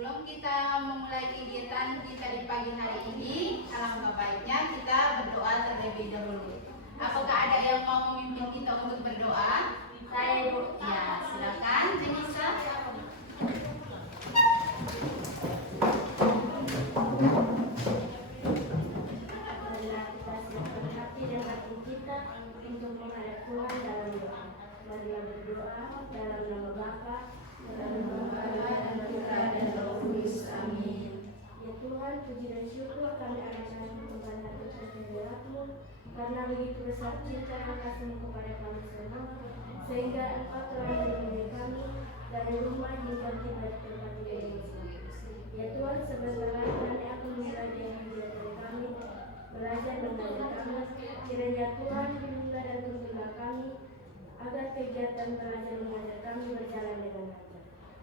Sebelum kita memulai kegiatan kita di pagi hari ini, alangkah baiknya kita berdoa terlebih dahulu. Apakah ada yang mau memimpin kita untuk berdoa? Saya, Bu. Ya, silakan Jenisa. Marilah kita siapkan hati dan hati kita untuk menghadap Tuhan dalam doa. Marilah berdoa dalam nama Bapa, dalam nama Putra dan Roh Kudus. Amin. Ya Tuhan, puji dan syukur kami akan kepada hati kehadirat-Mu, karena begitu besar cinta dan kasih-Mu kepada kami semua, sehingga Engkau telah melindungi kami dari rumah hingga tiba di tempat ini. Ya Tuhan, sebentar lagi kami akan belajar dari kami, belajar mengajar kami. Kiranya Tuhan bimbinglah dan tuntunlah kami, agar kegiatan belajar mengajar kami berjalan dengan lancar.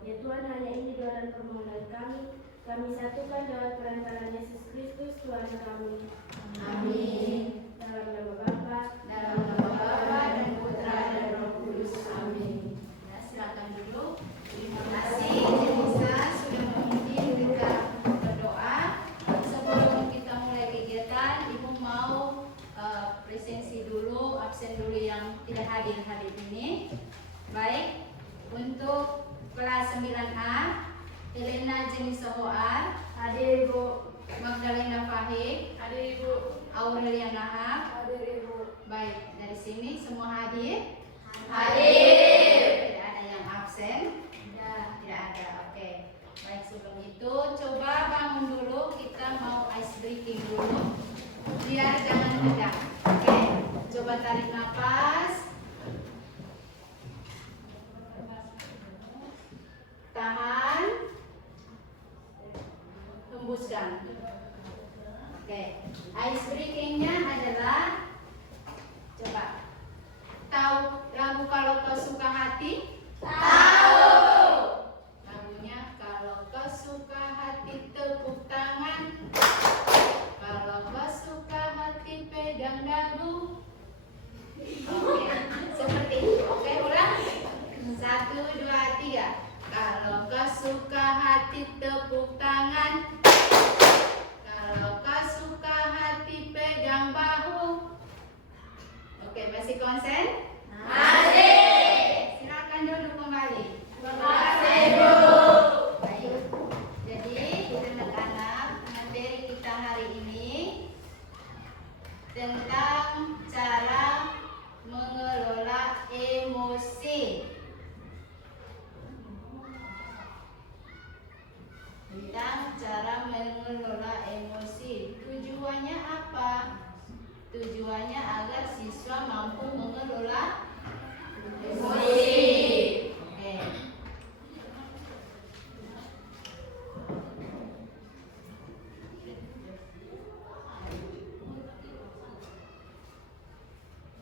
Ya Tuhan, hanya ini doa dan permohonan kami. Kami satukan lewat perantaraan Yesus Kristus Tuhan kami. Amin. Dalam nama Bapa, Dalam nama Bapa dan Putra dan Roh Kudus. Amin. Ya, silakan dulu. Terima kasih Jenisa sudah memimpin kita berdoa. Sebelum kita mulai kegiatan, Ibu mau presensi dulu, absen dulu yang tidak hadir hari ini. Baik, untuk kelas 9A, Elena Jenisa Hoar, hadir Ibu. Magdalena Fahik, Hadir Ibu. Aurelia Nahab. Hadir Ibu. Baik, dari sini semua hadir? Hadir. Tidak ada yang absen? Ya. Tidak ada, oke. Baik, sebelum itu coba bangun dulu, kita mau ice breaking dulu. Biar jangan tegang. Oke, coba tarik nafas. Tahan. Hembuskan. Oke, ice breakingnya adalah, coba, tahu lagu Kalau Kau Suka Hati? Tahu. Lagunya kalau kau suka hati tepuk tangan, kalau kau suka hati pegang dagu. Oke, seperti itu. Oke, ulang. 1, 2, 3. Kalau kau suka hati tepuk tangan, kalau kau suka hati pegang bahu. Oke, masih konsen? Masih. Silakan duduk kembali. Makasih Bu. Baik. Jadi, anak-anak, materi kita hari ini tentang cara mengelola emosi. Tentang cara mengelola emosi. Tujuannya apa? Tujuannya agar siswa mampu mengelola emosi. Oke.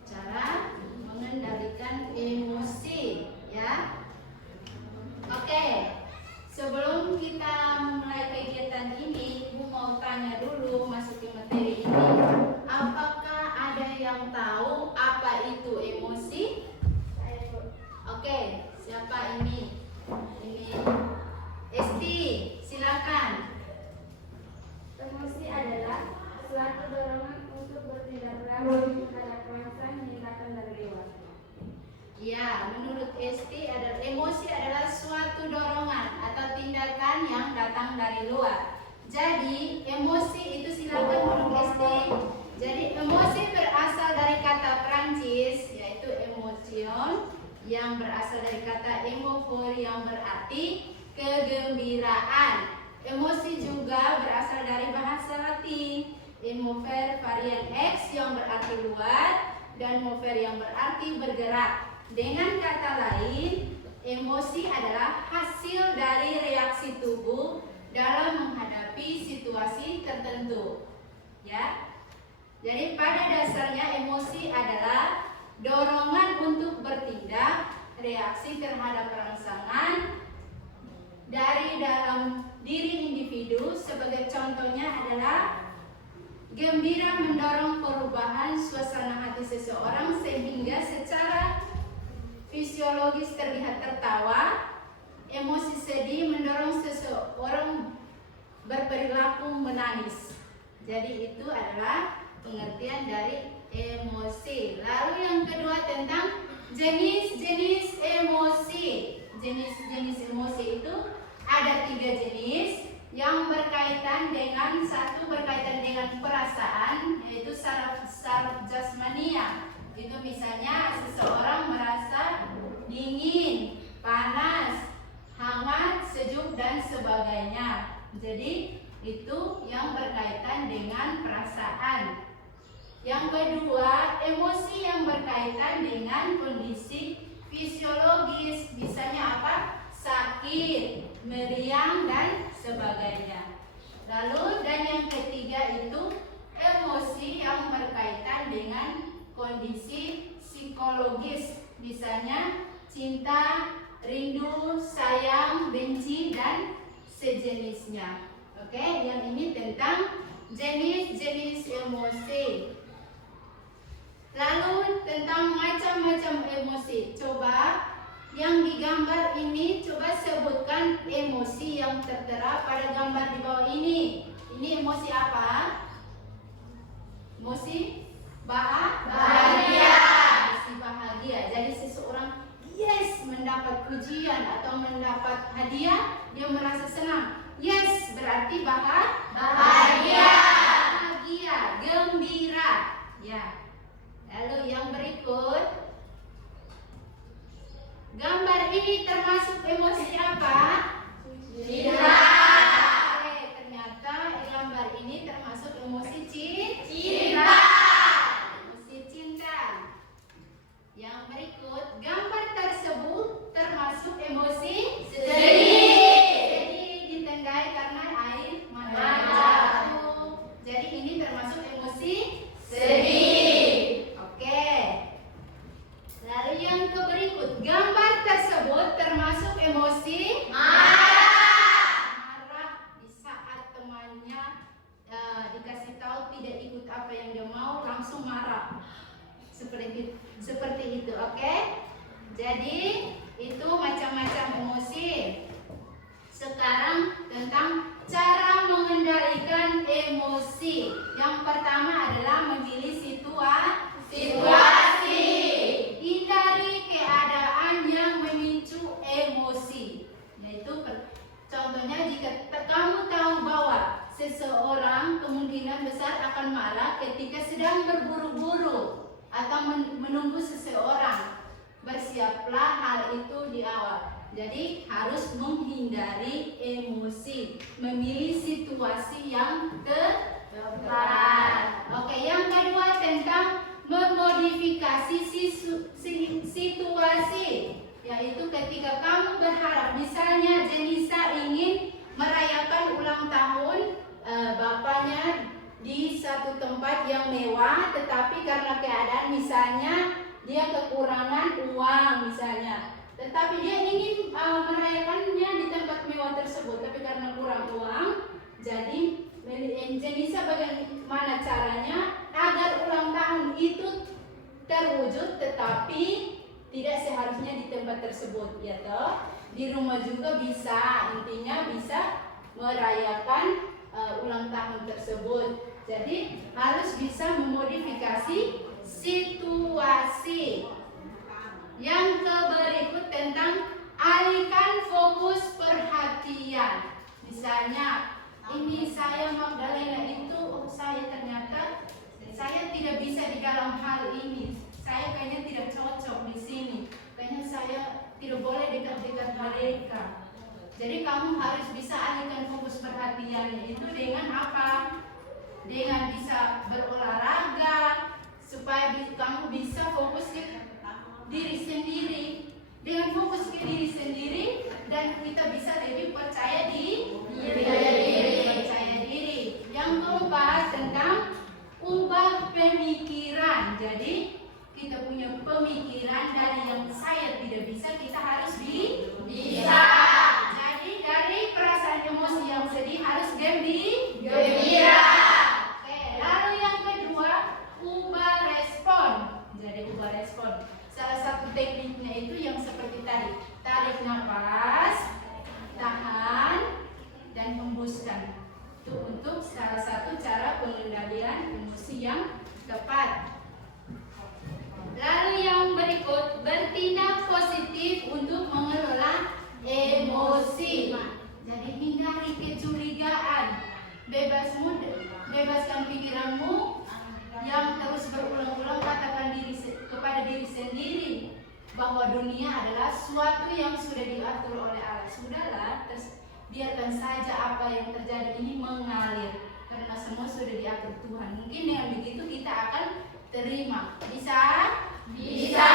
Cara mengendalikan emosi, ya. Oke. Sebelum kita mulai kegiatan ini, Ibu mau tanya dulu masuk ke materi ini. Apakah ada yang tahu apa itu emosi? Saya Bu. Oke, siapa ini? Ini Esti, silakan. Emosi adalah suatu dorongan untuk bertindak berani terhadap perasaan yang tindakan dari dewasa. Ya, menurut Esti adalah emosi adalah suatu dorongan atau tindakan yang datang dari luar. Jadi, emosi itu silakan menurut Esti. Jadi, emosi berasal dari kata Prancis yaitu emotion yang berasal dari kata emofor yang berarti kegembiraan. Emosi juga berasal dari bahasa Latin, emover varian X yang berarti luar dan mover yang berarti bergerak. Dengan kata lain, emosi adalah hasil dari reaksi tubuh dalam menghadapi situasi tertentu. Ya. Jadi pada dasarnya emosi adalah dorongan untuk bertindak, reaksi terhadap rangsangan dari dalam diri individu. Sebagai contohnya adalah gembira mendorong perubahan suasana hati seseorang sehingga secara fisiologis terlihat tertawa. Emosi sedih mendorong seseorang berperilaku menangis. Jadi itu adalah pengertian dari emosi. Lalu yang kedua tentang jenis-jenis emosi. Jenis-jenis emosi itu ada 3 jenis yang berkaitan dengan, satu berkaitan dengan perasaan, yaitu saraf jasmania. Itu misalnya seseorang merasa dingin, panas, hangat, sejuk dan sebagainya. Jadi itu yang berkaitan dengan perasaan. Yang kedua, emosi yang berkaitan dengan kondisi fisiologis. Misalnya apa? Sakit, meriang dan sebagainya. Lalu dan yang ketiga itu emosi yang berkaitan dengan kondisi psikologis. Misalnya cinta, rindu, sayang, benci dan sejenisnya. Oke, yang ini tentang jenis-jenis emosi. Lalu tentang macam-macam emosi. Coba yang digambar ini, coba sebutkan emosi yang tertera pada gambar di bawah ini. Ini emosi apa? Emosi bahagia. Emosi bahagia. Jadi seseorang yes mendapat pujian atau mendapat hadiah, dia merasa senang. Yes berarti bahagia, gembira. Ya. Lalu yang berikut, gambar ini termasuk emosi apa? Cinta. Oke, ternyata gambar ini termasuk emosi cinta. Emosi cinta. Yang berikut, gambar tersebut termasuk emosi sedih. Ditenggai karena air mata jatuh. Jadi ini termasuk emosi sedih. Oke. Lalu yang berikut, gambar tersebut termasuk emosi marah di saat temannya dikasih tahu tidak ikut apa yang dia mau, langsung marah. Seperti itu, oke? Jadi itu macam-macam emosi. Sekarang tentang cara mengendalikan emosi. Yang pertama adalah memilih situasi. Hindari keadaan yang memicu emosi. Yaitu contohnya jika kamu tahu bahwa seseorang kemungkinan besar akan marah ketika sedang berburu-buru atau menunggu seseorang, bersiaplah hal itu di awal. Jadi harus menghindari emosi, memilih situasi yang tepat. Oke, yang kedua tentang memodifikasi situasi, yaitu ketika kamu berharap, misalnya Jenisa ingin merayakan ulang tahun bapaknya di satu tempat yang mewah, tetapi karena keadaan misalnya dia kekurangan uang misalnya, tetapi dia ingin merayakannya di tempat mewah tersebut, tapi karena kurang uang, jadi Jenisa bagaimana caranya agar ulang tahun itu terwujud, tetapi tidak seharusnya di tempat tersebut, ya toh? Di rumah juga bisa, intinya bisa merayakan ulang tahun tersebut. Jadi harus bisa memodifikasi situasi. Yang berikut tentang alihkan fokus perhatian. Misalnya, ini saya Magdalena itu, saya ternyata saya tidak bisa di dalam hal ini. Saya kayaknya tidak cocok di sini. Kayaknya saya tidak boleh dekat-dekat mereka. Jadi kamu harus bisa alihkan fokus perhatiannya itu dengan apa? Dengan bisa berolahraga supaya kamu bisa fokus ke diri sendiri. Dengan fokus ke diri sendiri dan kita bisa lebih percaya diri. Yang keempat tentang ubah pemikiran. Jadi kita punya pemikiran dari yang saya tidak bisa, kita harus bisa. Jadi dari perasaan emosi yang sedih harus gembira. Oke, lalu yang kedua, ubah respon. Jadi ubah respon. Salah satu tekniknya itu yang seperti tadi, tarik nafas, tahan, dan hembuskan. Itu untuk salah satu cara pengendalian emosi yang tepat. Lalu yang berikut, bertindak positif untuk mengelola emosi. Jadi hindari kecurigaan, bebaskan pikiranmu yang terus berulang-ulang, katakan kepada diri sendiri bahwa dunia adalah suatu yang sudah diatur oleh Allah. Sudahlah, biarkan saja apa yang terjadi ini mengalir, karena semua sudah diatur Tuhan. Mungkin dengan begitu kita akan terima. Bisa? Bisa.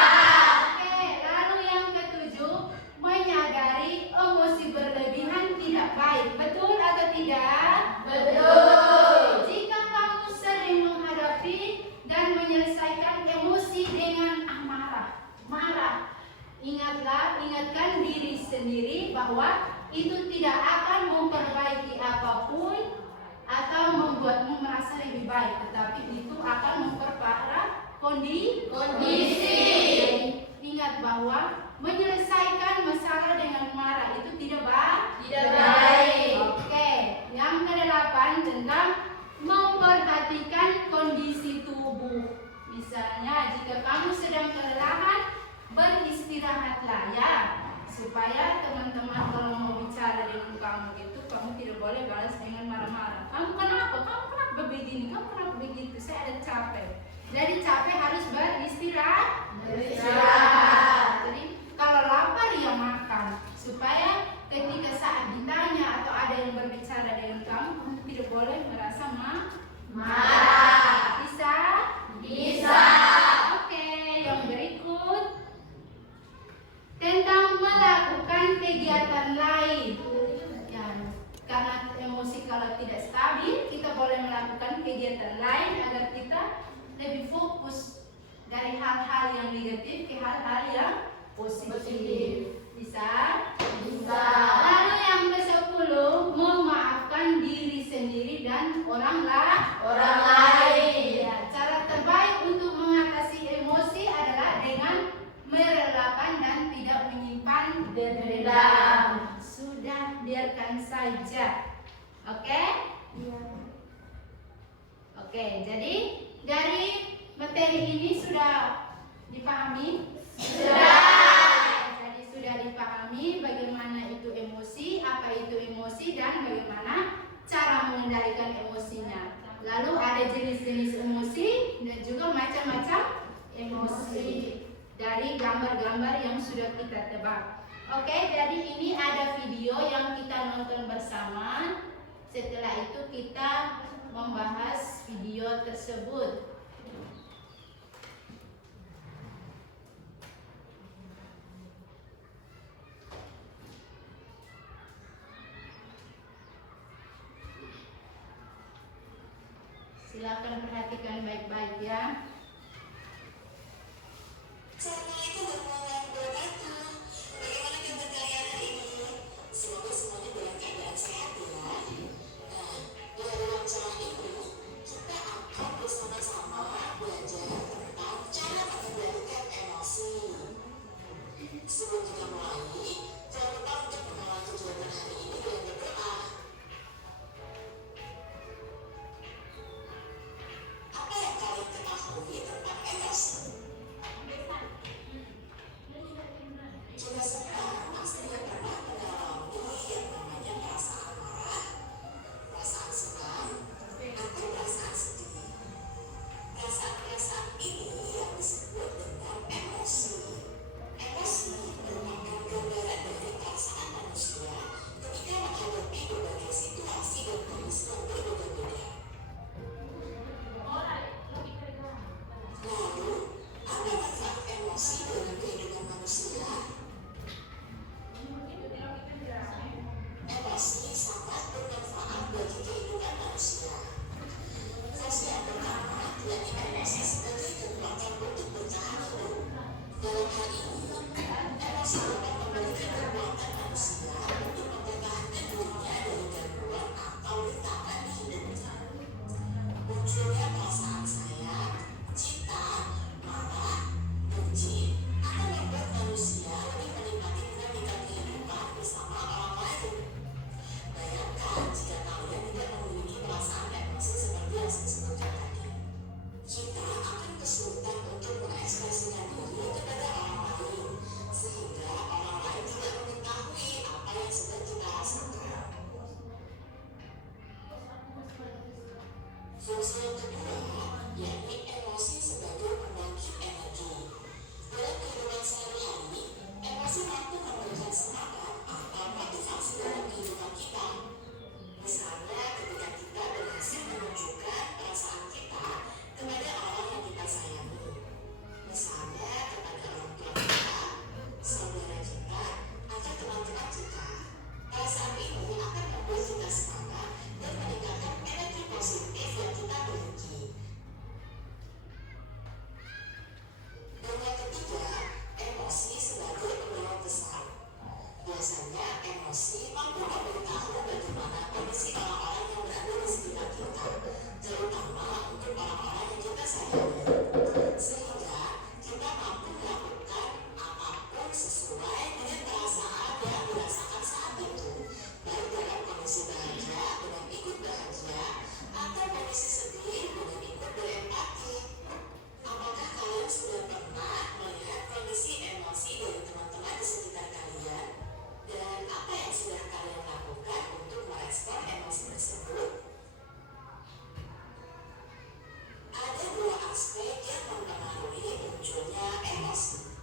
Oke, lalu yang ketujuh, menyadari emosi berlebihan tidak baik. Betul atau tidak? Betul. Jika kamu sering menghadapi dan menyelesaikan emosi dengan marah, ingatkan diri sendiri bahwa itu tidak akan memperbaiki apapun atau membuatmu merasa lebih baik, tetapi itu akan memperparah kondisi. Ingat bahwa menyelesaikan masalah dengan marah itu tidak baik. Oke, yang kedelapan tentang memperhatikan kondisi tubuh. Misalnya jika kamu sedang kelelahan, beristirahatlah ya, supaya teman-teman kalau mau bicara dengan kamu gitu, kamu tidak boleh balas dengan marah-marah. Kamu kenapa begini? Kamu kenapa begitu? Saya ada capek. Jadi capek harus beristirahat. Jadi kalau lapar ya makan, supaya ketika saat ditanya atau ada yang berbicara dengan kamu, kamu tidak boleh merasa marah. Bisa? Oke, yang berikut tentang melakukan kegiatan lain. Ya, karena emosi kalau tidak stabil, kita boleh melakukan kegiatan lain agar kita lebih fokus dari hal-hal yang negatif ke hal-hal yang positif. Bisa? Lalu yang ke-10, memaafkan diri sendiri dan orang lain. Ya, cara terbaik untuk mengatasi emosi adalah dengan merelakan dan tidak menyimpan dendam. Sudah, biarkan saja. Oke? Iya. Oke, jadi dari materi ini sudah dipahami? Jadi sudah dipahami bagaimana itu emosi, apa itu emosi, dan bagaimana cara mengendalikan emosinya. Lalu ada jenis-jenis emosi dan juga macam-macam emosi dari gambar-gambar yang sudah kita tebak. Oke, jadi ini ada video yang kita nonton bersama. Setelah itu kita membahas video tersebut. Silakan perhatikan baik-baik ya. Assalamualaikum warahmatullahi wabarakatuh. Bagaimana kabar kalian hari ini? Semoga semuanya dalam keadaan sehat ya. Nah, di dalam acara ini kita akan bersama-sama belajar tentang cara mengendalikan emosi. Sebelum kita mulai, jangan lupa untuk mengawal kegiatan hari ini dengan berdoa. Apa yang kalian ketahui tentang emosi? Fungsi yang kedua, yakni emosi sebagai pembangkit energi. Dalam kehidupan sehari-hari, emosi mampu memberikan semangat atau motivasi dalam kehidupan kita. Misalnya, ketika kita berhasil menunjukkan perasaan kita kepada orang yang kita sayangi. Misalnya, kepada orang tua kita, saudara kita, atau teman-teman kita. Perasaan ini akan membuat kita semangat dan meningkatkan energi positif yang kita miliki. Dan yang ketiga, emosi sebagai pembawa besar. Biasanya emosi mampu memberitahu bagaimana kondisi orang-orang yang berada di sekitar kita, terutama untuk orang-orang yang kita sayangi. Sehingga kita mampu melakukan apapun sesuai dengan perasaan yang dirasakan saat itu, baik dalam kondisi bahagia dengan ikut bahagia atau kondisi sedih dengan ikut berempati. Apakah kalian sudah pernah melihat kondisi emosi dari teman-teman di sekitar kalian? Dan apa yang sudah kalian lakukan untuk merespon emosi tersebut? Ada dua aspek yang mempengaruhi munculnya emosi.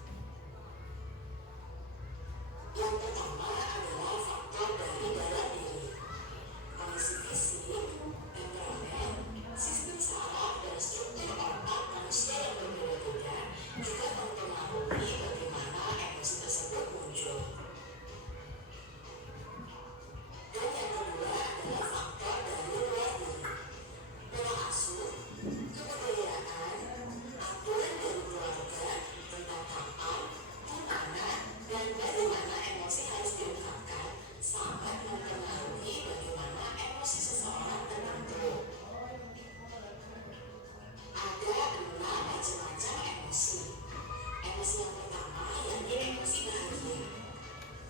Yang pertama adalah faktor dari dalam diri. Kondisi fisik, temperamen, sistem saraf, dan struktur otak manusia yang berbeda-beda juga mempengaruhi bagaimana emosi tersebut muncul. Dan yang kedua adalah faktor dari luar diri. Pola asuh, kebudayaan, aturan dari keluarga tentang kapan, di mana, dan bagaimana emosi harus diungkapkan sangat mempengaruhi bagaimana emosi seseorang terbentuk. Ada 6 macam-macam emosi. Emosi yang pertama yakni emosi bahagia.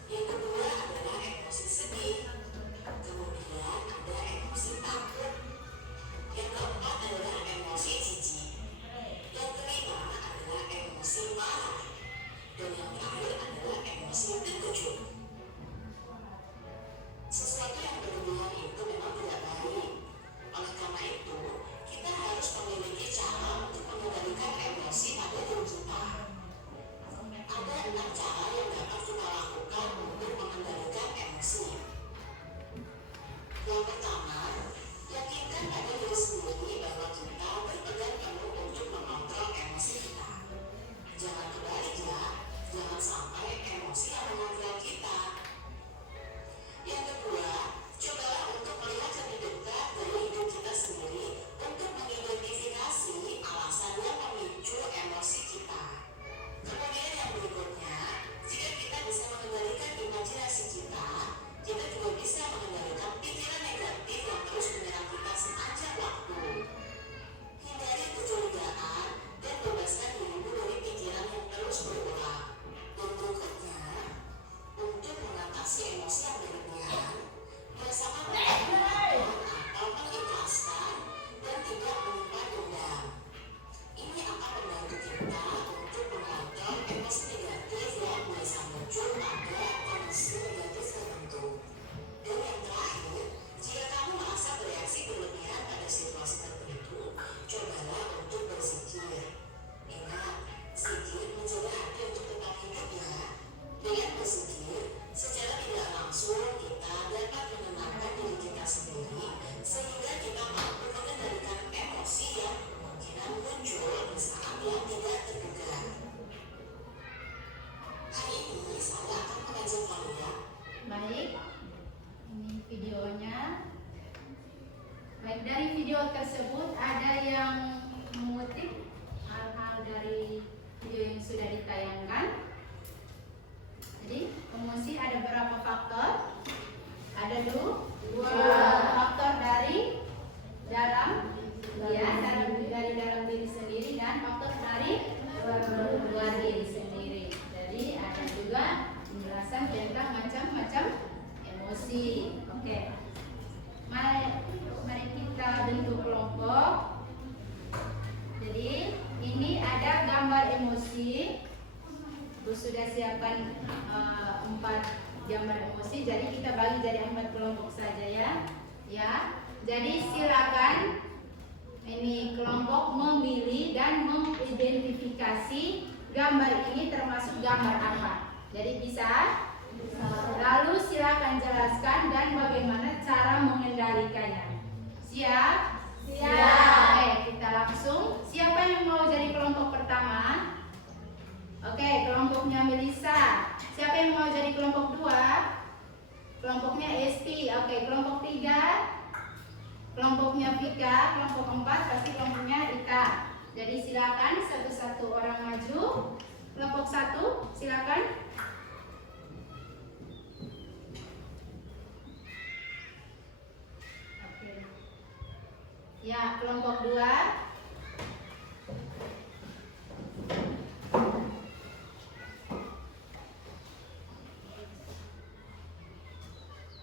Yang kedua adalah emosi sedih. Kemudian ada emosi takut. Yang keempat adalah emosi jijik. Yang kelima adalah emosi marah. Dan yang terakhir adalah emosi terkejut. Sesuatu yang berlebihan itu memang tidak baik. Oleh karena itu, kita harus memiliki cara untuk mengendalikan emosi pada diri kita. Ada 6 cara yang dapat kita lakukan untuk mengendalikan emosi. Yang pertama, yakinkan pada diri sendiri bahwa kita berpegang penuh untuk mengontrol emosi kita. Jangan kebalik ya, jangan sampai emosi yang mengontrol kita. Yang kedua, cobalah untuk melihat lebih dekat dari hidup kita sendiri untuk mengidentifikasi alasan yang memicu emosi kita. Kemudian yang berikutnya, jika kita bisa mengendalikan imajinasi kita, kita juga bisa mengendalikan pikiran negatif yang terus menyerang kita sepanjang waktu. Hindari kecurigaan dan bebaskan dirimu dari pikiran yang terus berulang. Dan berikutnya, untuk mengatasi emosi yang berlebihan, biasakan mengatakan atau mengikhlaskan dan tidak menyimpan dendam. Ini akan membantu kita untuk mengontrol emosi negatif yang biasa muncul pada kondisi negatif tertentu. Dan yang terakhir, jika kamu merasa bereaksi berlebihan pada situasi tertentu, cobalah untuk berzikir. Ingat, zikir menjaga hati untuk tetap hidup ya. Dengan berzikir, secara tidak langsung kita dapat menenangkan diri kita sendiri sehingga kita mampu mengendalikan emosi yang kemungkinan muncul di saat yang tidak terduga. Hari ini saya akan mengajak kalian. Baik, ini videonya. Baik, dari video tersebut ada yang mengutip hal-hal dari video yang sudah ditayangkan. Jadi, emosi ada berapa faktor? Ada dua faktor dari dalam, ya, dari dalam diri sendiri dan faktor dari luar diri sendiri. Jadi ada juga penjelasan tentang macam-macam emosi. Oke, mari kita bentuk kelompok. Jadi ini ada gambar emosi. Ibu sudah siapkan 4 gambar emosi. Jadi kita bagi jadi 4 kelompok saja ya. Ya. Jadi silakan Ini kelompok memilih dan mengidentifikasi gambar ini termasuk gambar apa. Jadi bisa? Lalu silakan jelaskan dan bagaimana cara mengendalikannya. Siap? Siap. Oke, kita langsung. Siapa yang mau jadi kelompok pertama? Oke, kelompoknya Melisa. Siapa yang mau jadi kelompok 2? Kelompoknya Esti. Oke, kelompok 3. Kelompoknya Vika. Kelompok 4 pasti kelompoknya Ika. Jadi silakan satu-satu orang maju. Kelompok 1, silakan. Oke. Ya, kelompok 2.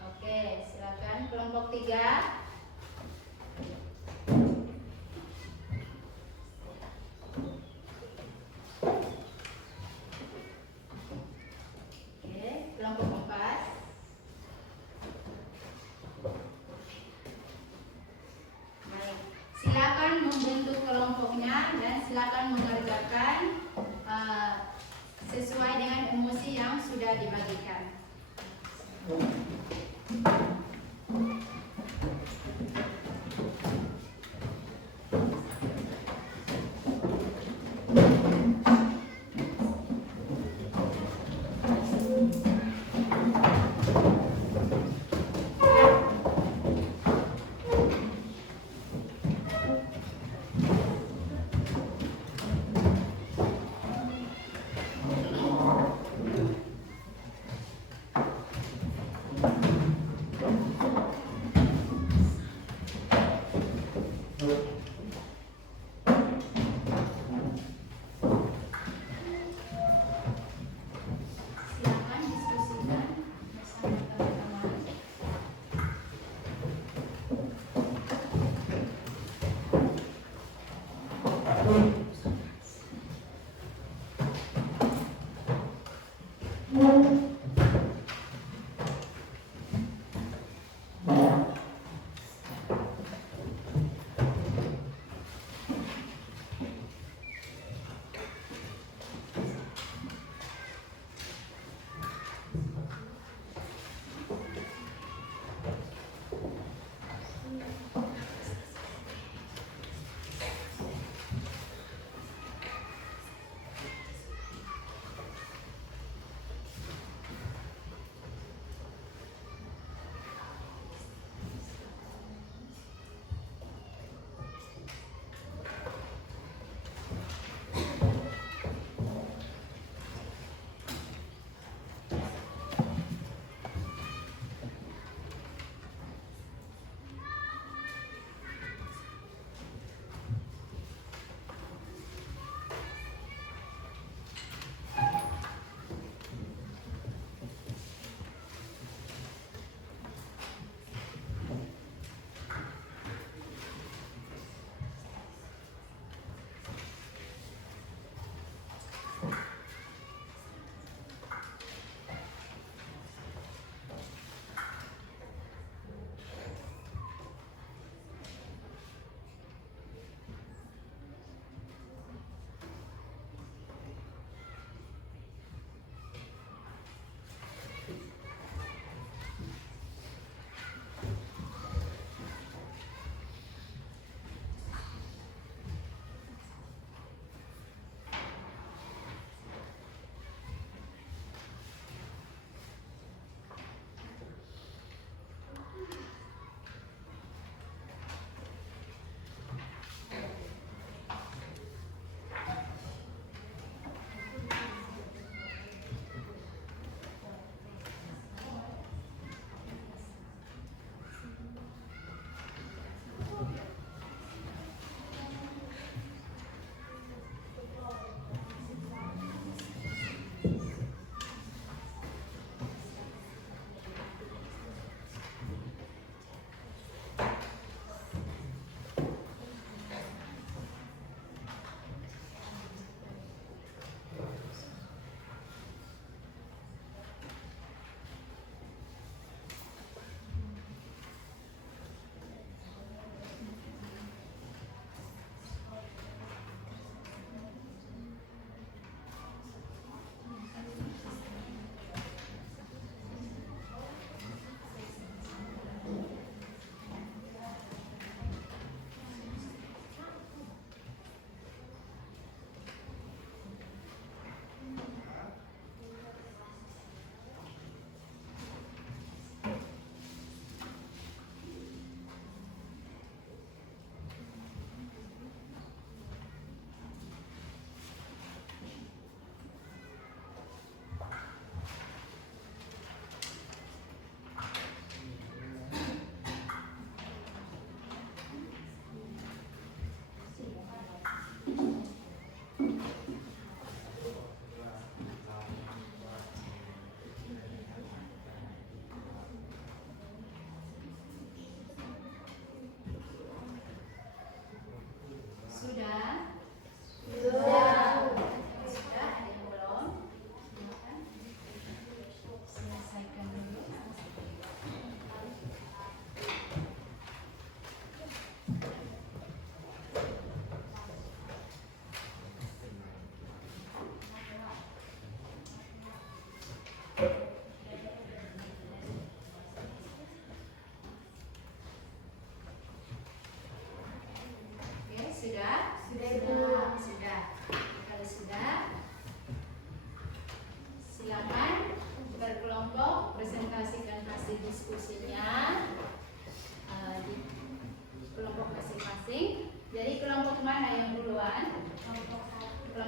Oke, silakan kelompok 3. Oke, kelompok 4. Baik, silakan membentuk kelompoknya dan silakan mengerjakan sesuai dengan emosi yang sudah dibagikan.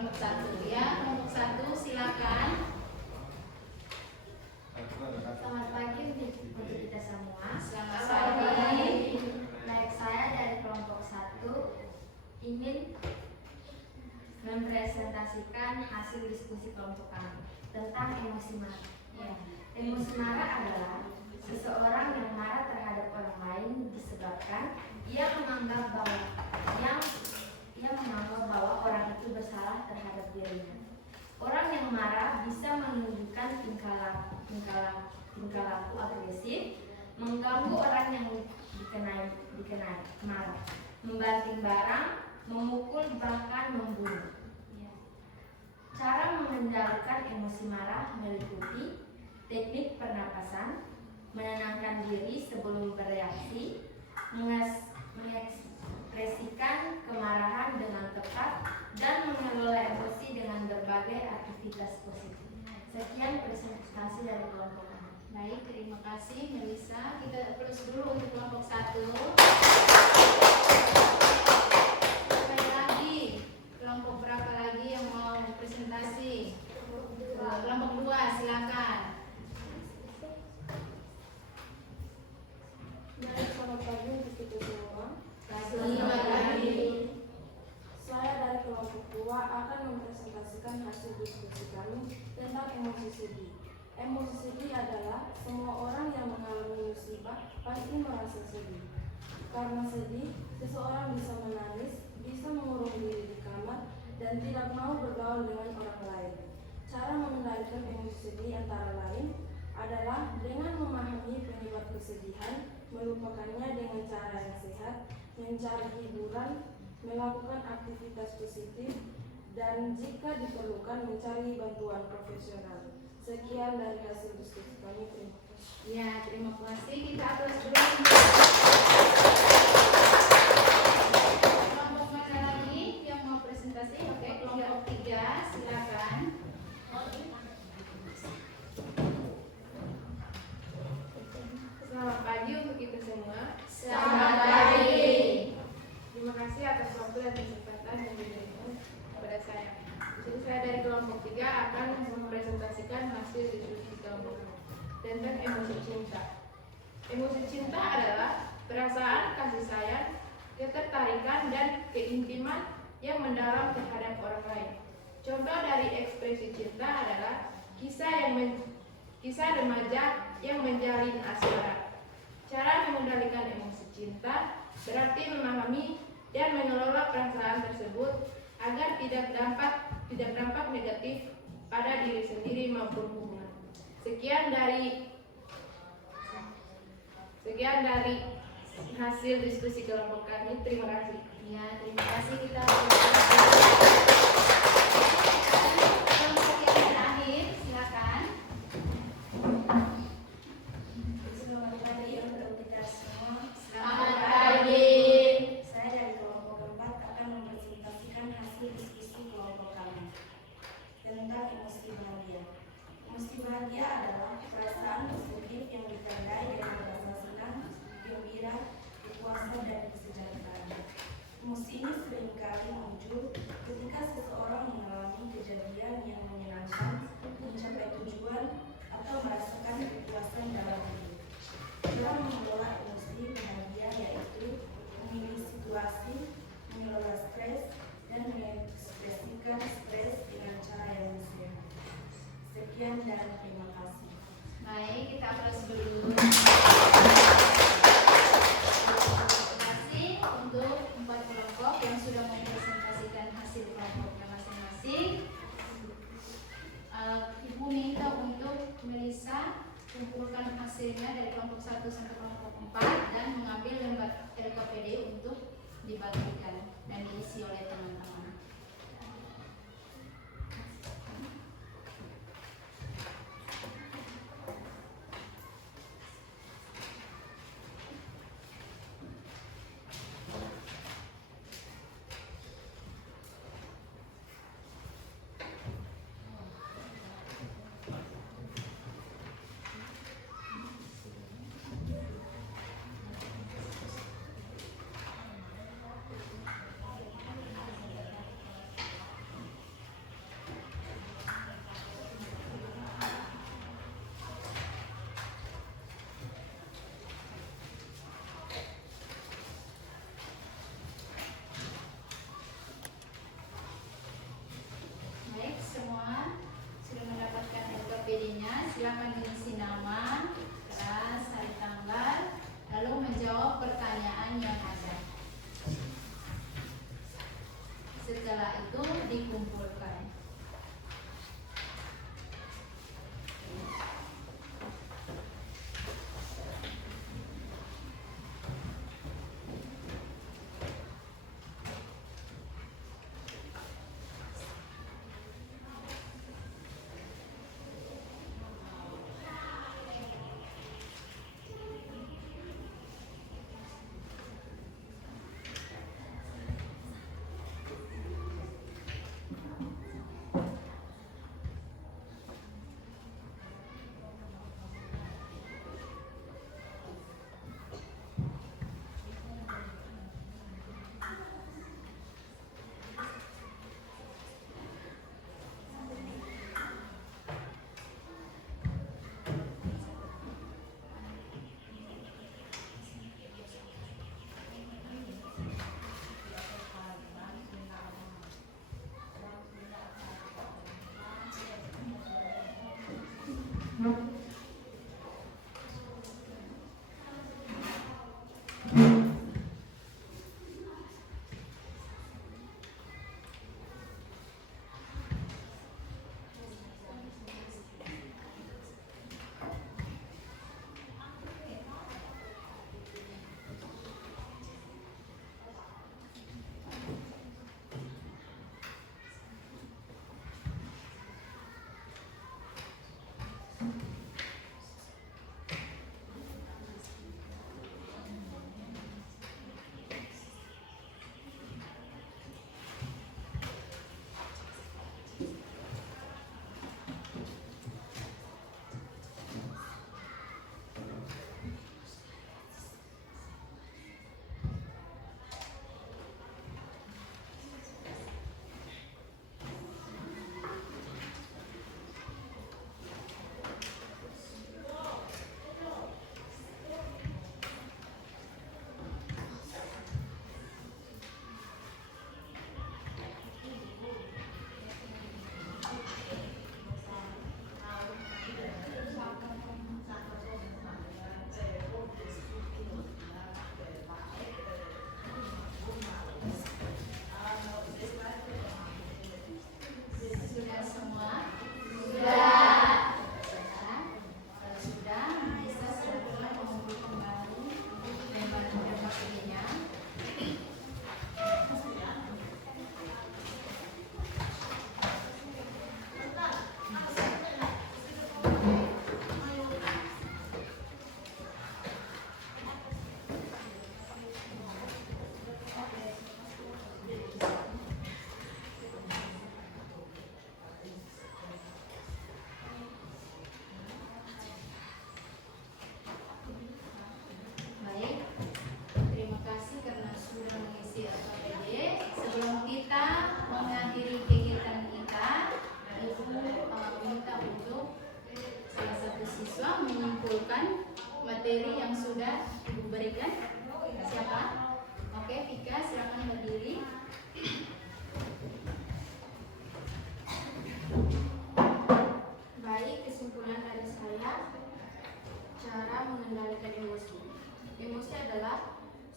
kelompok 1 ya. Kelompok 1 silakan. Selamat pagi untuk kita semua. Selamat pagi. Baik, saya dari kelompok 1 ingin mempresentasikan hasil diskusi kelompok kami tentang emosi marah. Ya. Emosi marah adalah seseorang yang marah terhadap orang lain disebabkan ia menganggap bahwa orang itu bersalah terhadap dirinya. Orang yang marah bisa menunjukkan tingkah laku agresif, mengganggu orang yang dikenai marah, membanting barang, memukul, bahkan membunuh. Ya. Cara mengendalikan emosi marah meliputi teknik pernapasan, menenangkan diri sebelum bereaksi, mengekspresikan kemarahan dengan tepat, dan mengelola emosi dengan berbagai aktivitas positif. Sekian presentasi dari kelompok kami. Baik, terima kasih Melisa. Kita terus dulu untuk kelompok 1. Sekali lagi, kelompok berapa lagi yang mau presentasi? Kelompok 2, silakan. Baik, selamat pagi untuk kita semua. Selamat pagi. Saya dari kelompok 2 akan mempresentasikan hasil diskusi kami tentang emosi sedih. Emosi sedih adalah semua orang yang mengalami musibah pasti merasa sedih. Karena sedih, seseorang bisa menangis, bisa mengurung diri di kamar, dan tidak mau bergaul dengan orang lain. Cara mengendalikan emosi sedih antara lain adalah dengan memahami penyebab kesedihan, melupakannya dengan cara yang sehat, mencari hiburan, melakukan aktivitas positif, dan jika diperlukan mencari bantuan profesional. Sekian dari hasil diskusi kami. Terima kasih. Ya, terima kasih. Kita terus dulu. Kelompok mana lagi yang mau presentasi? Oke, kelompok 3, silakan. Selamat pagi untuk kita semua. Selamat pagi. Terima kasih atas waktu dan kesempatan yang diberikan kepada saya. Jadi saya dari kelompok 3 akan mempresentasikan hasil diskusi kelompok tentang emosi cinta. Emosi cinta adalah perasaan kasih sayang, ketertarikan, dan keintiman yang mendalam terhadap orang lain. Contoh dari ekspresi cinta adalah kisah remaja yang menjalin asmara. Cara mengendalikan emosi cinta berarti memahami dan mengelola perasaan tersebut agar tidak dampak negatif pada diri sendiri maupun hubungan. Sekian dari hasil diskusi kelompok kami. Terima kasih. Ya, terima kasih. Kita kelompok yang terakhir, silakan. Selamat pagi untuk kita semua. Selamat pagi. Saya dari kelompok 4 akan mempresentasikan hasil diskusi kelompok kami tentang emosi bahagia. Emosi bahagia adalah perasaan positif yang ditandai dengan rasa senang, gembira, kepuasan, dan kesejahteraan. Emosi ini seringkali muncul ketika seseorang mengalami kejadian yang menyenangkan, mencapai tujuan, atau merasakan kepuasan dalam hidup. Dalam mengelola emosi bahagia yaitu memilih situasi, mengelola stres, dan mengekspresikan stres dengan cara yang sehat. Sekian dan terima kasih. Baik, kita terus dulu. Terima kasih untuk 4 kelompok yang sudah mempresentasikan hasil kelompoknya masing-masing. Ibu minta untuk Melisa kumpulkan hasilnya dari kelompok 1 sampai kelompok 4.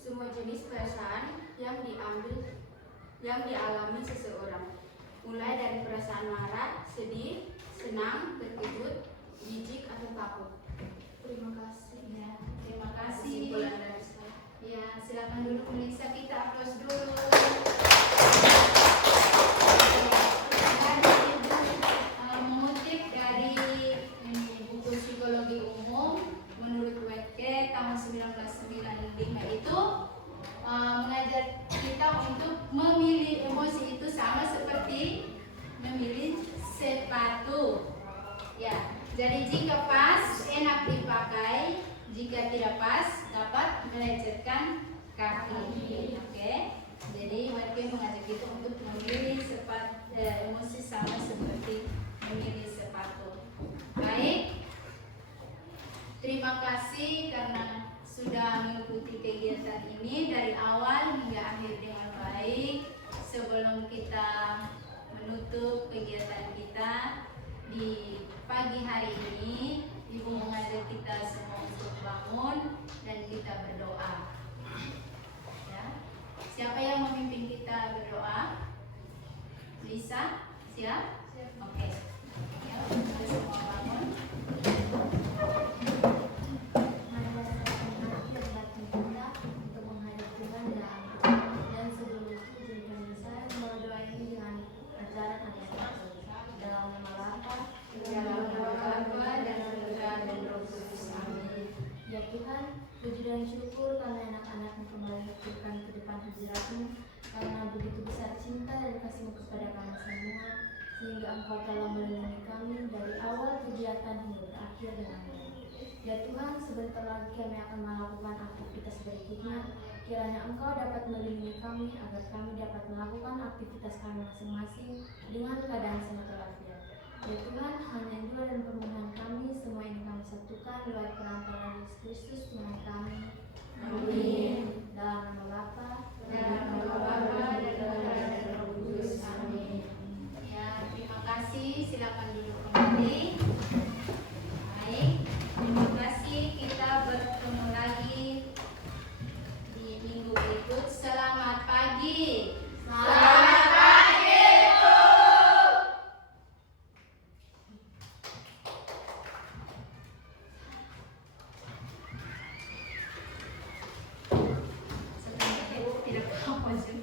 semua jenis perasaan yang dialami seseorang, mulai dari perasaan marah, sedih, senang, terkejut, jijik atau takut. Terima kasih. Ya, terima kasih. Kesimpulan dari saya. Ya, silakan dulu pemirsa, kita aplaus dulu. Mengutip dari buku psikologi umum menurut Wetke tahun 1995 itu mengajar kita untuk memilih emosi itu sama seperti memilih sepatu. Ya, jadi jika pas enak dipakai, jika tidak pas dapat melecetkan kaki. Oke. Jadi Wetke mengajak kita untuk memilih emosi sama seperti memilih sepatu. Baik. Terima kasih karena sudah mengikuti kegiatan ini dari awal hingga akhir dengan baik. Sebelum kita menutup kegiatan kita di pagi hari ini, Ibu mengajak kita semua untuk bangun dan kita berdoa. Ya. Siapa yang memimpin kita berdoa? Lisa? Siap? Oke. Ya, kita semua bangun. Untuk menghadap Tuhan dan sebelum itu izinkan saya berdoa ini dengan ajaran agama dalam nama Bapa Dalam nama Bapa dan Putra dan Roh Kudus. Amin. Ya Tuhan, puji dan syukur karena anak-anak-Mu kembali diberikan ke depan hadirat-Mu, karena begitu besar cinta dan kasih-Mu kepada kami semua, sehingga Engkau telah melindungi kami dari awal kegiatan hingga berakhir dengan baik. Ya Tuhan, sebentar lagi kami akan melakukan aktivitas berikutnya. Kiranya Engkau dapat melindungi kami agar kami dapat melakukan aktivitas kami masing-masing dengan keadaan sehat walafiat. Ya Tuhan, hanya doa dan permohonan kami, semua ini kami satukan lewat perantara Yesus Kristus Tuhan kami. Amin. Dalam nama Bapa Dalam nama Bapa dan Putra dan Roh Kudus. Amin. Ya, terima kasih. Silakan duduk kembali. Baik. Terima kasih. Kita bertemu lagi di minggu berikut. Selamat pagi. Selamat pagi, Bu. Sebenarnya Ibu tidak apa-apa sih.